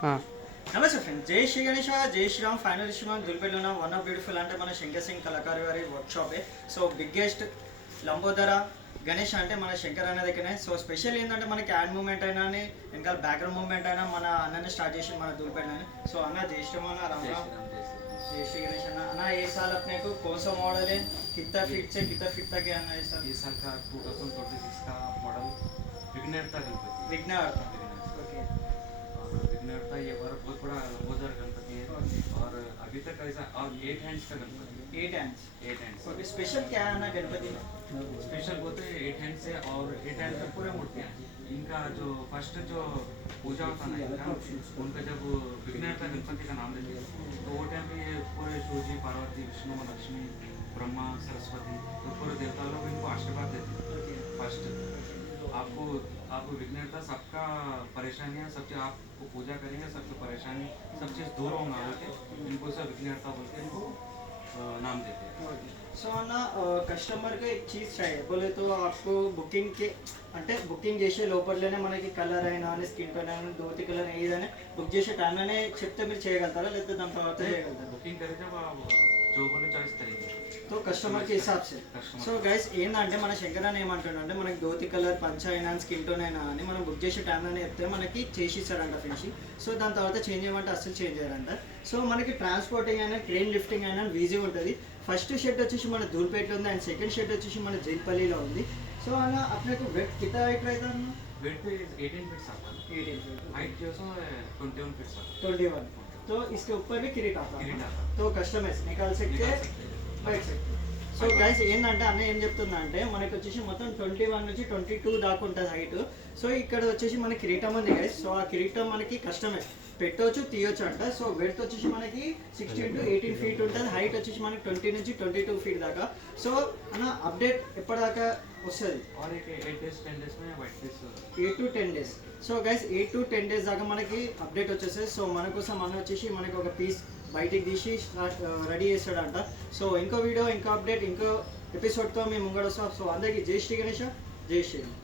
నమస్తే ఫ్రెండ్స్, జై శ్రీ గణేష, జై శ్రీరామ్. ఫైనల్ ఇస్తున్నాం దుల్పేలో ఉన్న వన్ ఆఫ్ బ్యూటిఫుల్ అంటే మన శంకర్ సింగ్ కళాకారు గారి వర్క్షాపే. సో బిగ్గెస్ట్ లంబోదర గణేష్ అంటే మన శంకర్ అనే దగ్గరనే. సో స్పెషల్ ఏంటంటే మనకి హ్యాండ్ మూవ్మెంట్ అయినా ఇంకా బ్యాక్గ్రౌండ్ మూవ్మెంట్ అయినా మన అన్ననే స్టార్ట్ చేసి మన దుల్పేలోనే. సో అన్న జై శ్రీరామ్ అన్న, राम राम, जय श्री गणेश अन्ना। ये साल अपने को कौन सा मॉडल है, कितना फीट से कितना फीट तक है अन्ना ये साल? ये साल का 2026 का मॉडल विघ्नहर्ता गणपति। विघ्नहर्ता, ओके। विघ्नहर्ता ये बार बहुत बड़ा लंबोदर गणपति है और अभी तक ऐसा और 8 हैंड्स का गणपति है। 8 हैंड्स, 8 हैंड्स। ओके। स्पेशल क्या है अन्ना गणपति में? स्पेशल बोलते हैं 8 हैंड्स है और 8 हैंड्स में पूरे मूर्तियाँ हैं। इनका जो फर्स्ट जो पूजा होता है ना इनका, उनका जब विघ्नहर्ता गणपति का नाम लेते हैं तो वो टाइम पे ये पूरे शिवजी, पार्वती, विष्णु, लक्ष्मी, ब्रह्मा, सरस्वती तो पूरे देवता लोग इनको आशीर्वाद देते हैं। फर्स्ट आपको विघ्नहर्ता सबका परेशानियाँ सबसे आपको पूजा करेंगे, सबसे परेशानी सब चीज़ दूर होना बोलते इनको सब विघ्नहर्ता बोलते इनको नाम देते हैं। సో అన్న కస్టమర్కి एक चीज़ चाहिए बोले तो आपको बुकिंग के అంటే బుకింగ్ చేసే లోపలనే మనకి కలర్ అయినా స్కిన్ టోన్ అయినా ధోతి కలర్ ఏదైనా బుక్ చేసే టైంలోనే చెప్తే మీరు చేయగలుగుతారా, లేకపోతే దాని తర్వాత చేయగలుగుతారా? बुकिंग करें जब आप जो बोले चॉइस करेंगे तो कस्टमर के हिसाब से. సో గైస్ ఏంటంటే మన శంకర్ అని ఏమంటుండే మనకి ధోతి కలర్ పంచ అయినా స్కిన్ టోన్ అయినా అని మనం బుక్ చేసే టైంలోనే చెప్తే మనకి చేసి ఇస్తారంట ఫినిష్. సో దాని తర్వాత చేంజ్ చేయమంటే అస్సలు చేంజ్ చేయాలంట. సో మనకి ట్రాన్స్పోర్టింగ్ అయినా క్రెయిన్ లిఫ్టింగ్ అయినా ఈజీ ఉంటుంది. ఫస్ట్ షెడ్ వచ్చేసి మన ధూల్పేటలో ఉంది అండ్ సెకండ్ షెడ్ వచ్చేసి మన జైల్పల్లిలో ఉంది. సో అలా अपने को वेट कितना हाइट रहता है? वेट पे 18 फीट आता है। 18 फीट, हाइट जो है 21 फीट आता है। 21. तो इसके ऊपर भी किरीट आता है, किरीट आता है। तो कस्टमर्स निकाल सकते हैं, बैठ सकते हैं. సో గైస్ ఏంటంటే అన్న ఏం చెప్తుందంటే మనకి వచ్చేసి మొత్తం 21 నుంచి 22 దాకా ఉంటుంది హైట్. సో ఇక్కడ వచ్చేసి మన కిరీటం ఉంది గైస్. సో ఆ కిరీటం మనకి కస్టమర్ పెట్టవచ్చు తీయొచ్చు అంట. సో వెడ్త్ వచ్చేసి మనకి 16 to 18 ఫీట్ ఉంటుంది. హైట్ వచ్చేసి మనకి 20 నుంచి 22 ఫీట్ దాకా. సో అన్న అప్డేట్ ఎప్పటిదాకా వస్తుంది? और एक 8 डेज 10 डेज में white piece 8 to 10 days. So guys 8 to 10 days దాకా మనకి అప్డేట్ వచ్చేస్తుంది. సో మన కోసం అన్న వచ్చేసి మనకి ఒక పీస్ బయటికి తీసి రెడీ చేస్తాడంట. సో ఇంకో వీడియో, ఇంకో అప్డేట్, ఇంకో ఎపిసోడ్తో మేము ముంగడు వస్తాం. సో అందరికీ జై శ్రీ గణేష, జై శ్రీరామ్.